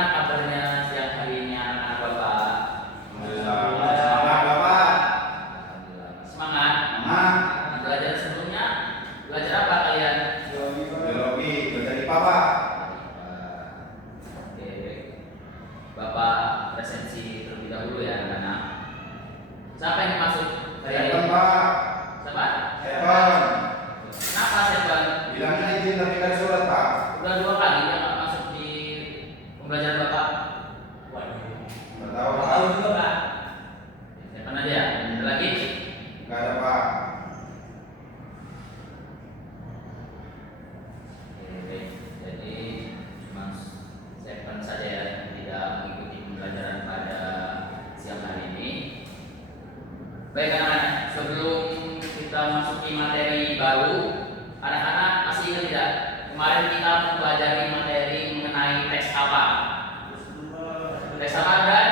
Bagaimana kabarnya siang hari ini anak-anak Bapak? Alhamdulillah. Semangat Bapak. Alhamdulillah. Semangat. Semangat. Belajar sebelumnya belajar apa kalian? Biologi. Belajar IPA Pak. Oke. Bapak presensi terlebih dahulu ya anak-anak. Siapa yang masuk hari ini? Seven Pak. Siapa? Seven. Kenapa Seven? Bilangnya izin tapi kan surat Pak. Udah 2 kali dia nggak masuk di pembelajaran Bapak. Nggak tahu Pak. juga Pak. Seven aja ya. Ada lagi? Nggak ada Pak. Oke, baik. Jadi cuma Seven saja ya yang tidak mengikuti pembelajaran pada siang hari ini. Baik anak-anak, sebelum kita masuki materi baru, anak-anak masih ingat tidak? Kemarin kita mempelajari materi mengenai teks apa? Teks apa kan?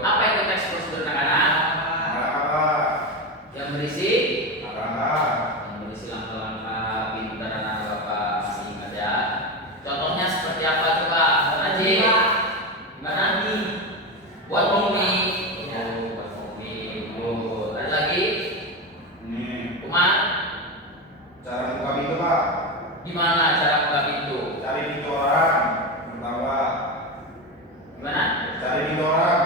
Apa itu teks prosedur anak-anak? Apa? Yang berisi Apa? langkah-langkah pintar anak Bapak masih ingat ya? Contohnya seperti apa coba? Najib, gimana? Buat kopi. Oh, buat kopi. Oh, ada lagi? Ini Umar, cara buka pintu Pak. gimana cara buka pintu? Cari pintu orang. Pertama. Gimana? Cari pintu orang.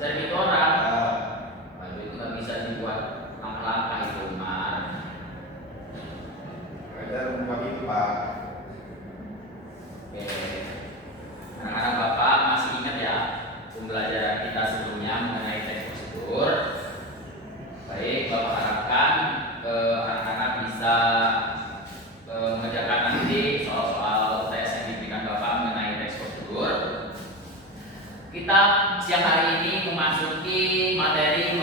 Cari pintu orang. Nah, Waduh, itu nggak bisa dibuat langkah-langkah itu, Umar. belajar buka pintu Pak. Oke. Anak-anak Bapak masih ingat ya pembelajaran kita sebelumnya mengenai teks prosedur? Baik, Bapak harapkan anak-anak bisa mengerjakan nanti soal-soal tes yang diberikan Bapak mengenai teks prosedur. Kita siang hari ini memasuki materi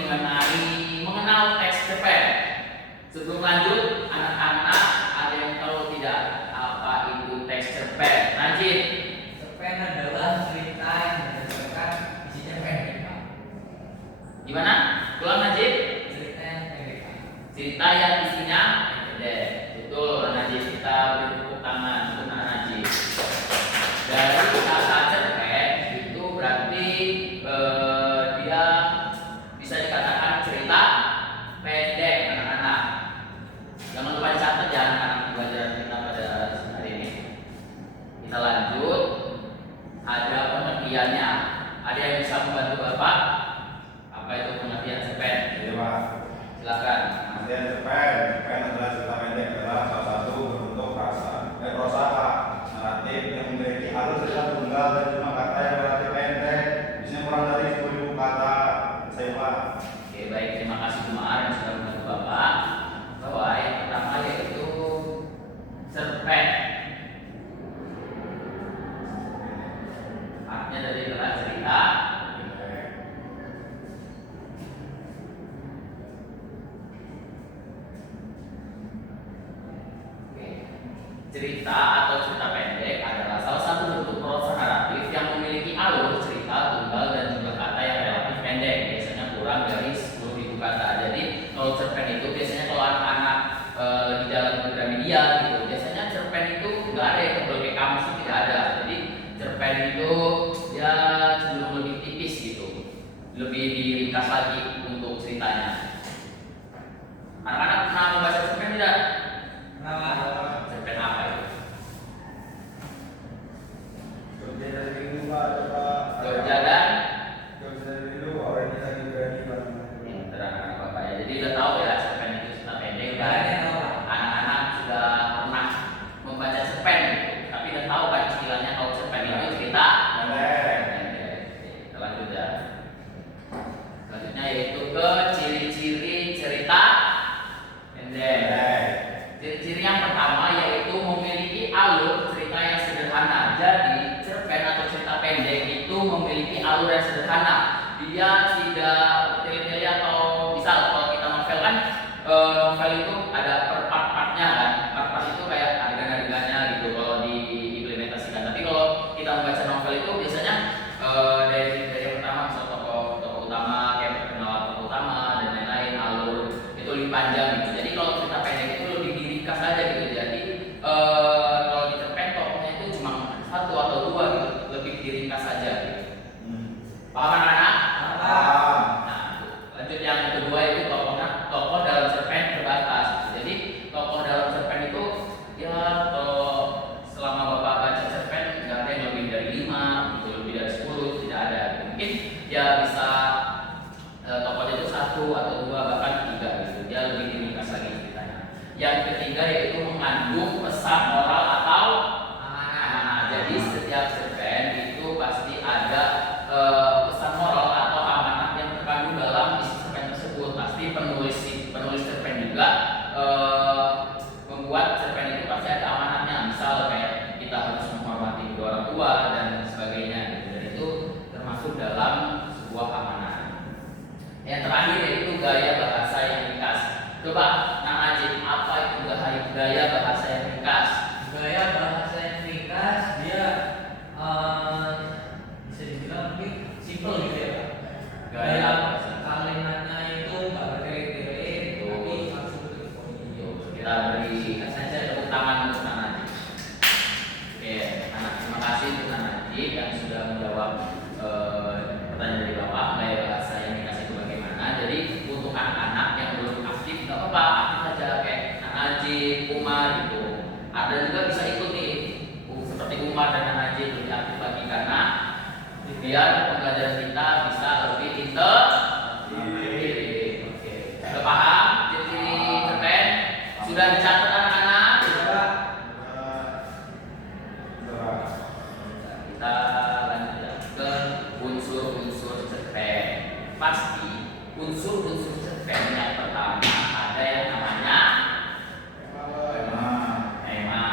mengenal teks cerpen. Sebelum lanjut, anak-anak ada yang tahu tidak apa itu teks cerpen? Najib, Cerpen adalah cerita yang berdasarkan isinya pendek, Pak. gimana? Ulang Najib. Cerita yang pendek, Pak. Cerita yang isinya pendek. Betul, Najib. Kita beri tepuk tangan untuk Najib. Dari kata cerpen itu berarti dia bisa dikatakan cerita pendek anak-anak. Jangan lupa dicatat ya anak-anak pelajaran kita pada hari ini. Kita lanjut. Ada pengertiannya. Ada yang bisa membantu Bapak? Apa itu pengertian cerpen? Iya Pak. Silakan. Artian cerpen. Cerpen adalah cerita pendek adalah salah satu bentuk prosa Pak. Naratif yang memiliki alur cerita tunggal dan jumlah kata yang relatif pendek. Biasanya kurang dari 10.000 kata. Saya Pak. Oke, baik, terima kasih Umar yang sudah membantu Bapak. Bahwa yang pertama yaitu cerpen. Artinya dari adalah cerita. Oke. Cerita atau cerita pendek adalah salah satu bentuk prosa naratif yang memiliki alur cerita tunggal dan jumlah kata yang relatif pendek, biasanya kurang dari 10.000 kata. Jadi kalau cerpen itu biasanya kalau anak-anak lagi jalan ke Gramedia gitu, biasanya cerpen itu nggak ada yang tebel kayak kamus, itu tidak ada. Jadi cerpen itu ya cenderung lebih tipis gitu, lebih diringkas lagi untuk ceritanya. Anak-anak pernah membaca cerpen tidak? Kenapa? Cerpen apa itu? Jogja dari minggu Pak. Ada Pak. Jogja dan Jogja dari minggu. Orangnya lagi berani Pak. pinter anak-anak Bapak ya. Jadi udah tahu ya cerpen itu cerita pendek dan Kalian tahu, Pak? anak-anak sudah pernah membaca cerpen gitu. Tapi udah tahu kan istilahnya kalau cerpen itu cerita Pendek. pendek. Oke, kita lanjut ya. Selanjutnya yaitu ke ciri-ciri cerita pendek. Ciri-ciri yang pertama yaitu memiliki alur cerita yang sederhana. Jadi cerpen atau cerita pendek itu memiliki alur yang sederhana. Dia tidak bertele-tele atau misal kalau kita novel kan novel itu ada per part-partnya kan. Part-part itu kayak adegan-adegannya gitu kalau diimplementasikan. Tapi kalau kita membaca novel itu biasanya dari yang pertama misal tokoh utama, kayak perkenalan tokoh utama dan lain-lain, alur itu lebih panjang gitu. Jadi kalau cerita pendek itu lebih diringkas aja gitu. Jadi kalau di cerpen tokohnya itu cuma satu atau dua gitu, lebih diringkas saja gitu. Paham anak-anak? Paham. Nah, lanjut yang kedua itu tokoh dalam cerpen terbatas. Jadi tokoh dalam cerpen itu ya kalau selama Bapak baca cerpen nggak ada yang lebih dari 5, gitu, lebih dari 10 tidak ada. Mungkin ya bisa tokohnya itu 1 atau 2 bahkan 3 gitu. Dia lebih diringkas lagi ceritanya. Yang ketiga yaitu mengandung pesan moral atau amanah. Jadi setiap cerpen itu pasti ada pesan moral atau amanat yang terkandung dalam isi cerpen tersebut. Pasti penulis cerpen juga membuat cerpen itu pasti ada amanatnya. Misal kayak kita harus menghormati kedua orang tua dan sebagainya gitu. Dan itu termasuk dalam sebuah amanat. Yang terakhir yaitu gaya bahasa yang ringkas. Coba Nang Ajib, apa itu gaya bahasa yang ringkas? Gaya bahasa yang ringkas dia bisa dibilang mungkin simple gitu ya Pak. Gaya kalimatnya itu nggak bertele-tele tapi langsung ke the point. Kita beri Singkat saja. tepuk tangan untuk Nang Ajib. Oke, terima kasih untuk Nang Ajib yang sudah menjawab pertanyaan dari Bapak. Gaya bahasa yang ringkas itu bagaimana? Jadi untuk anak-anak yang belum aktif nggak apa-apa, aktif saja kayak Nang Ajib, Umar gitu. Ada juga bisa ikut nih, seperti Umar dan Nang Ajib lebih aktif lagi karena biar pembelajaran kita bisa lebih interaktif. Oke, sudah paham? Jadi cerpen sudah dicatat anak-anak? Kita lanjut ke unsur-unsur cerpen. Pasti unsur-unsur cerpen yang pertama ada yang namanya tema.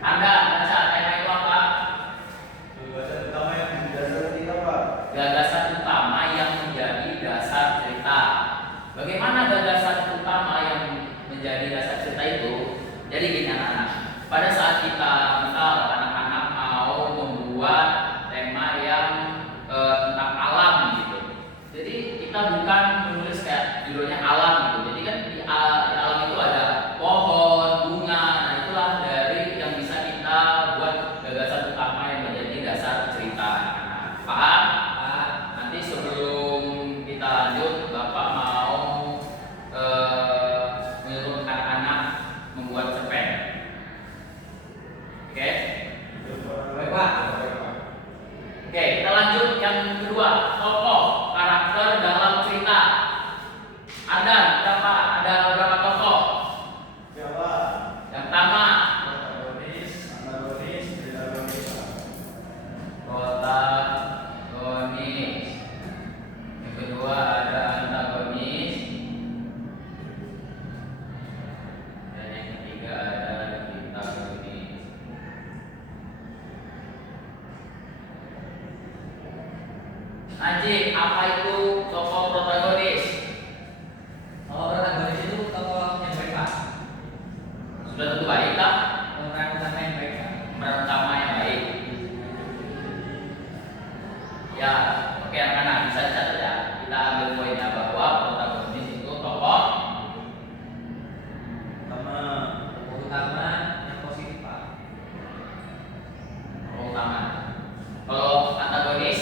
Anda baca tema itu apa? Gagasan utama yang menjadi dasar cerita. Bagaimana gagasan utama yang menjadi dasar cerita itu? Jadi gini anak-anak, pada saat kita misal anak-anak mau membuat tema yang tentang alam gitu. Jadi kita bukan menulis kayak judulnya alam gitu. Jadi kan di alam itu ada pohon, bunga. Nah itulah dari yang bisa kita buat gagasan utama yang menjadi dasar cerita anak-anak. Paham? Nanti sebelum kita lanjut, Bapak mau menyuruh anak-anak membuat cerpen. Oke? Baik Pak. Oke, kita lanjut yang kedua, tokoh karakter dalam cerita. Ada berapa tokoh? Yang pertama, protagonis. Yang kedua ada antagonis. Dan yang ketiga ada antagonis. Najib, apa itu tokoh protagonis? Kalau protagonis itu tokoh yang baik Pak. Sudah tentu baik tak? Pemeran utama yang baik Pak. Pemeran utama yang baik. Ya, oke anak-anak bisa dicatat ya. Kita ambil poinnya bahwa protagonis itu tokoh Tokoh utama yang positif Pak. utama. Kalau antagonis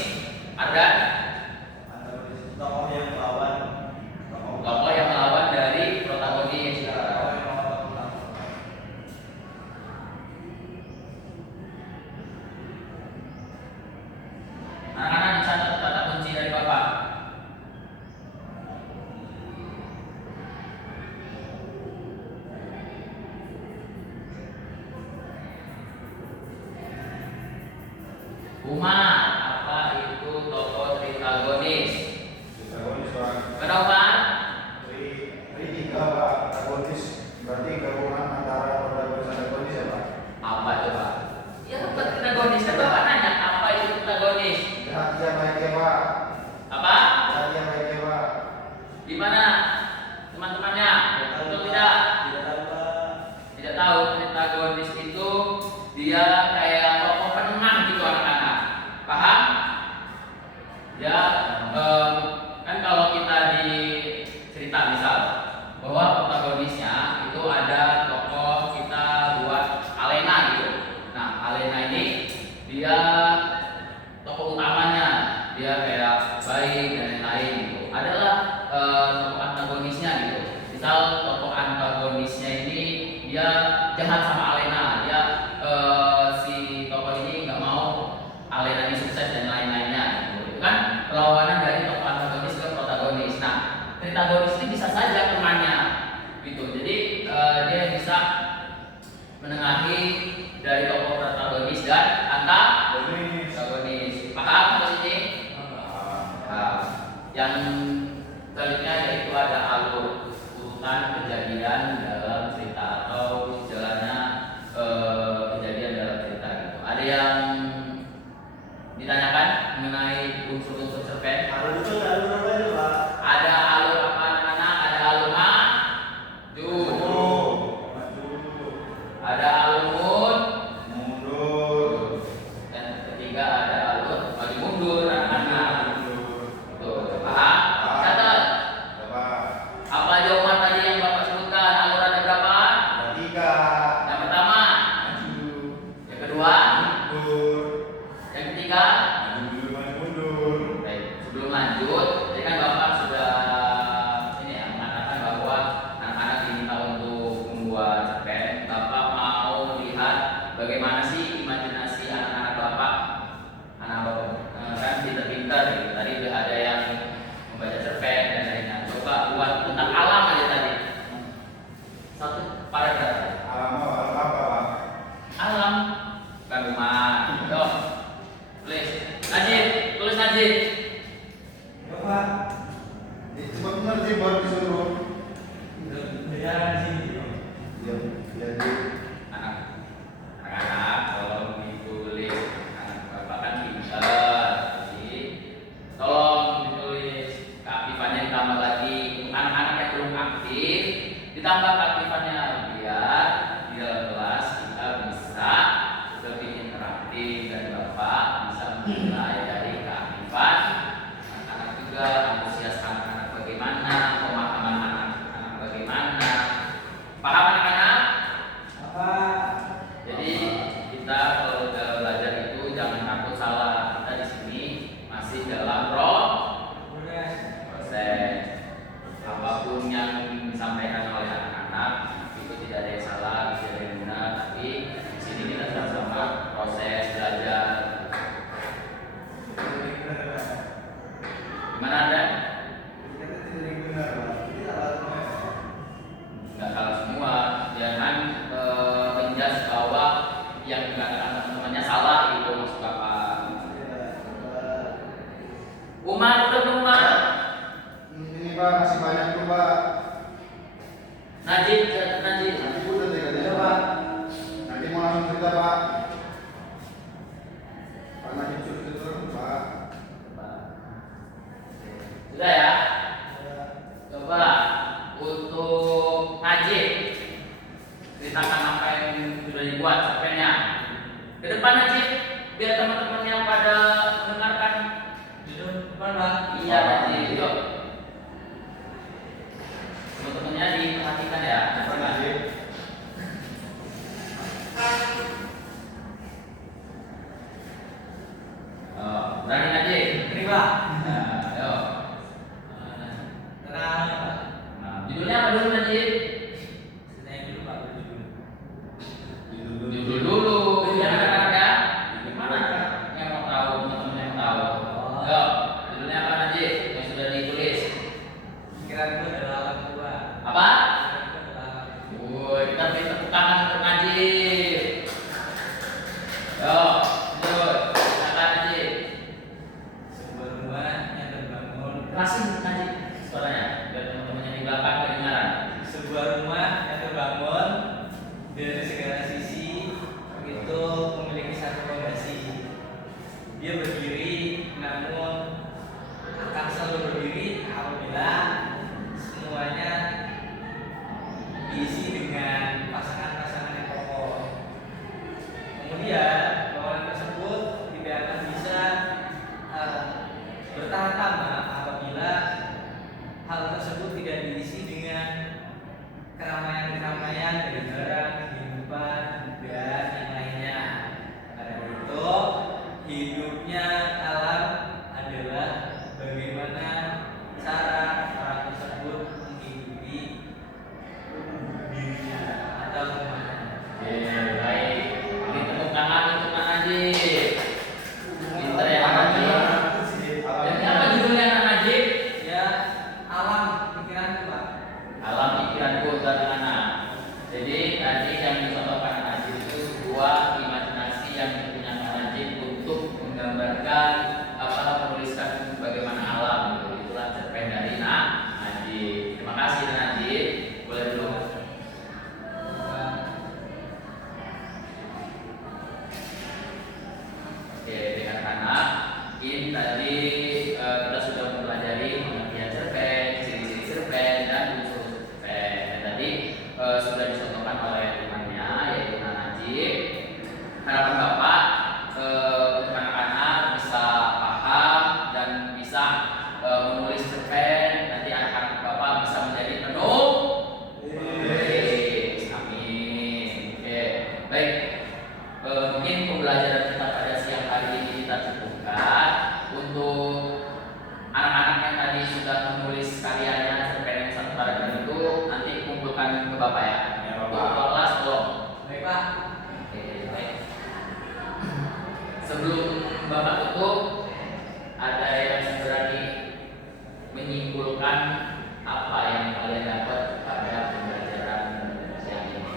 ada tokoh yang melawan dari protagonis. Anak-anak dicatat kata kunci dari Bapak. Umar, apa itu tokoh tritagonis? Kenapa? Berarti gabungan antara protagonis dan antagonis ya Pak? Apa coba? Ya tritagonis kan Bapak nanya apa itu tritagonis? Perhatian baiknya Pak. Apa? Perhatian baiknya Pak. Gimana teman-temannya? Betul tidak? Tidak tahu. Tritagonis itu dia kayak tokoh penengah gitu anak-anak. Paham? Ya, kan kalau kita di cerita misal bahwa protagonisnya itu ada tokoh kita buat Alena membenahi dari tokoh protagonis dan antagonis. Paham di sini? Nah, yang selanjutnya yaitu ada alur urutan kejadian dalam cerita atau jalannya kejadian dalam cerita gitu. Ada yang ditanyakan mengenai unsur-unsur cerpen? Alur itu ada alur apa aja, Pak? Ada alur apa anak-anak? Ada alur maju. Ada alur mundur. dan ketiga ada alur maju mundur anak-anak. Tuh, paham? Catat. Berapa? Apa jawaban tadi yang Bapak sebutkan? Alur ada berapa? Ada 3. Yang pertama, Maju. yang kedua, Mundur. yang ketiga. Maju mundur. Baik, sebelum lanjut, tadi kan Bapak sudah ini ya mengatakan bahwa anak-anak diminta untuk membuat cerpen. Bapak mau melihat bagaimana sih imajinasi anak-anak Bapak. Anak Bapak kan pintar-pintar gitu. Tadi udah ada yang membaca cerpen dan lainnya. Coba buat tentang alam aja tadi. Satu paragraf. Alam apa, Pak? Alam bukan rumah. Yo, tulis. Najib, tulis Najib. Bapak, Cepat ngerti baru disuruh. dia di sini. Diam, diam. Anak-anak tolong ditulis. Anak Bapak kan pintar. Jadi tolong ditulis. Keaktifannya ditambah lagi. Untuk anak-anak yang belum aktif, ditambah keaktifannya biar di dalam kelas kita bisa lebih interaktif dan Bapak bisa mulai dari keaktifan anak-anak juga, antusias anak-anak bagaimana, pemahaman anak-anak bagaimana. Paham anak-anak? Bapak, Jadi kita kalau dalam belajar itu jangan takut salah. Kita di sini masih dalam proses. Apapun yang disampaikan oleh anak-anak itu tidak ada yang salah, tidak ada yang benar. Tapi di sini kita sama-sama proses belajar. Gimana Anda? Nggak salah semua. Jangan menjudge bahwa yang dikatakan teman-temannya salah itu maksud Bapak. Umar, udah belum Umar? Ini Pak, masih banyak tuh Pak. Najib. Nanti pun nanti katanya Pak. Nanti mau langsung cerita Pak. Pak nanti cerita Pak. Sudah ya? Coba untuk Najib ceritakan apa yang sudah dibuat cerpennya. Ke depan Najib, biar teman-temannya pada mendengarkan. Di depan, Pak. Iya Najib, yuk. Teman-temannya diperhatikan ya. Pak Najib. Berani Najib. Ini, Pak. Nah, yuk. Tenang, Pak. Nah, judulnya apa dulu Najib? Saya dulu, Pak, judul. Judul dulu, yang anak-anak ya. Gimana yang mau tahu, teman-teman yang tahu? Yuk, judulnya apa Najib? Yang sudah ditulis. Pikiran gue adalah alam tua. Apa? Pikiran gue adalah alam tua. Woi, kita beri tepuk tangan untuk Najib. Yuk, lanjut. Silakan Najib. Sebuah rumah yang terbangun. Kerasin Najib suaranya, biar teman-temannya di belakang kedengaran. Sebuah rumah yang terbangun dari segala sisi itu memiliki satu fondasi. Dia berdiri, namun akan selalu berdiri apabila semuanya diisi dengan pasangan-pasangan yang kokoh. Kemudian bangunan tersebut tidak akan bisa bertahan lama apabila hal tersebut tidak diisi dengan keramaian-keramaian dari barang, kehidupan, dan yang lainnya. Karena itu, hidupnya alam adalah bagaimana cara orang tersebut menghidupi dirinya atau rumahnya. Oke, baik. Ini tepuk tangan Mungkin tadi kita sudah mempelajari pengertian cerpen, ciri-ciri cerpen, dan unsur cerpen. Dan tadi sudah dicontohkan oleh temannya yaitu Najib. Harapan Bapak untuk anak-anak bisa paham dan bisa menulis cerpen. Nanti anak-anak Bapak bisa menjadi penulis. Amin. Oke, baik. Mungkin pembelajaran kita pada siang hari ini kita cukupkan. Untuk anak-anak yang tadi sudah menulis karyanya cerpen yang satu paragraf itu nanti kumpulkan ke Bapak ya. Ya, Bapak. Untuk kelas tolong. Baik Pak. Oke, baik. Sebelum Bapak tutup, ada yang berani menyimpulkan apa yang kalian dapat pada pembelajaran siang ini?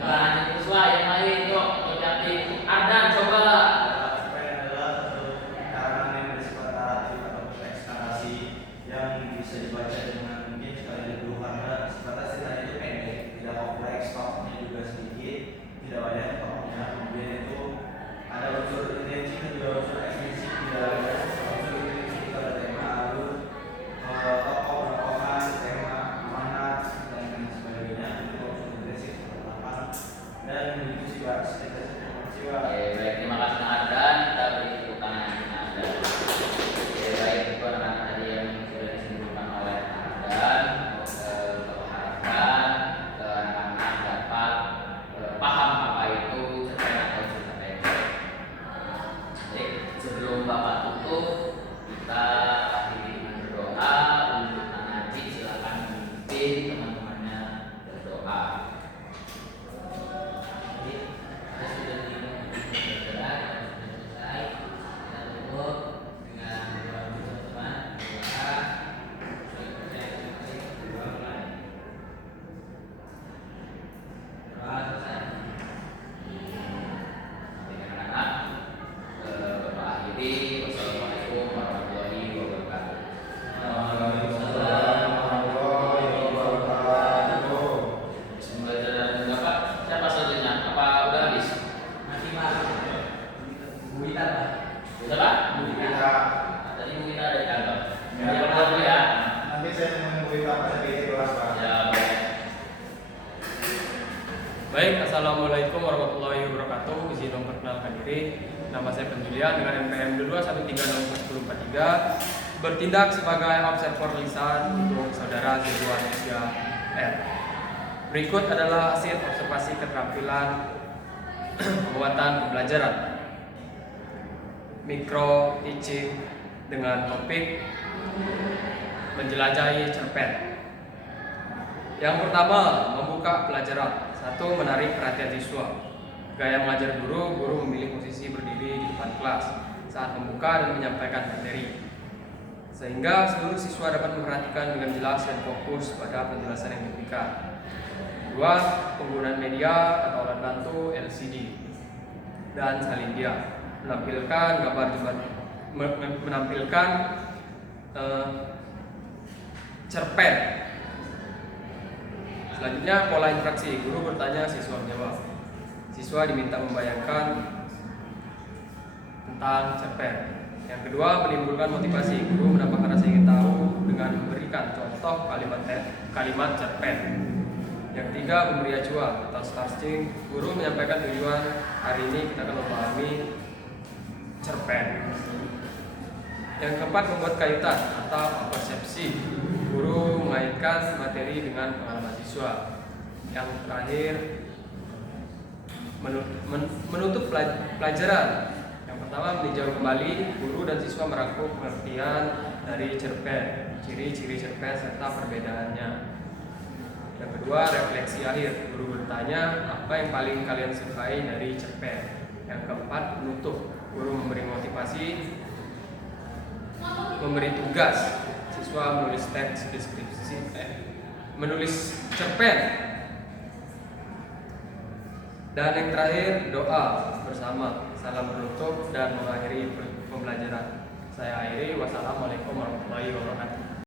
Nah, siswa yang lain yuk, inisiatif. Ardan coba. Cerpen adalah satu karangan yang bersifat naratif atau teks narasi yang bisa dibaca dengan mungkin sekali dulu karena sifatnya ceritanya itu pendek, tidak kompleks, tokohnya juga sedikit, tidak banyak tokohnya. Kemudian itu ada unsur intensi dan juga unsur eksplisit di dalamnya. Unsur intensi itu ada tema alur, tokoh-tokohan, tema amanat dan lain sebagainya. Itu unsur intensi apa? Dan itu sih Pak, cerita jiwa. Oke, baik, terima kasih Ardan. Kita beri tepuk tangan untuk Ardan. Oke, baik, itu anak-anak tadi yang sudah disimpulkan oleh Ardan. Bapak harapkan anak-anak dapat paham apa itu cerpen atau cerita pendek. Baik, sebelum Bapak tutup, kita akhiri dengan berdoa. Untuk Najib silakan memimpin teman-temannya berdoa. Jadi kita sudah selesai. Kita tutup dengan doa bersama. Doa. Doa selesai. Dengan anak Bapak akhiri. Wassalamualaikum warahmatullahi wabarakatuh. Waalaikumsalam warahmatullahi wabarakatuh. Pembelajaran Bapak siapa selanjutnya? Apa udah habis? Masih Pak. Bu Ita Pak. Sudah Pak? Kita Tadi Bu Ita ada di kantor. Ya, Ya, Pak dulu ya. nanti saya menunggu kita pada PT kelas Pak. Ya, baik. Baik, assalamualaikum warahmatullahi wabarakatuh. Izin memperkenalkan diri. Nama saya Penjulian dengan NPM 2136043 bertindak sebagai observer lisan untuk saudara Zilwan Asia R. Berikut adalah hasil observasi keterampilan penguatan pembelajaran micro teaching dengan topik menjelajahi cerpen. Yang pertama, membuka pelajaran. 1. Menarik perhatian siswa. Gaya mengajar guru memilih posisi berdiri di depan kelas saat membuka dan menyampaikan materi, sehingga seluruh siswa dapat memperhatikan dengan jelas dan fokus pada penjelasan yang diberikan. 2. Penggunaan media atau alat bantu LCD dan salindia, menampilkan cerpen. Selanjutnya, pola interaksi. Guru bertanya, siswa menjawab. Siswa diminta membayangkan tentang cerpen. Yang kedua, menimbulkan motivasi. Guru menambahkan rasa ingin tahu dengan memberikan contoh kalimat cerpen. Yang tiga, memberi acuan atau starting. Guru menyampaikan tujuan hari ini kita akan memahami cerpen. Yang keempat, membuat kaitan atau persepsi. Guru mengaitkan materi dengan pengalaman siswa. Yang terakhir, menutup pelajaran. Yang pertama, meninjau kembali. Guru dan siswa merangkum pengertian dari cerpen, ciri-ciri cerpen serta perbedaannya. Yang kedua, refleksi akhir. Guru bertanya, apa yang paling kalian sukai dari cerpen? Yang keempat, menutup. Guru memberi motivasi, memberi tugas siswa menulis teks deskripsi, menulis cerpen. Dan yang terakhir, doa bersama. Salam penutup dan mengakhiri pembelajaran. Saya akhiri. Wassalamualaikum warahmatullahi wabarakatuh.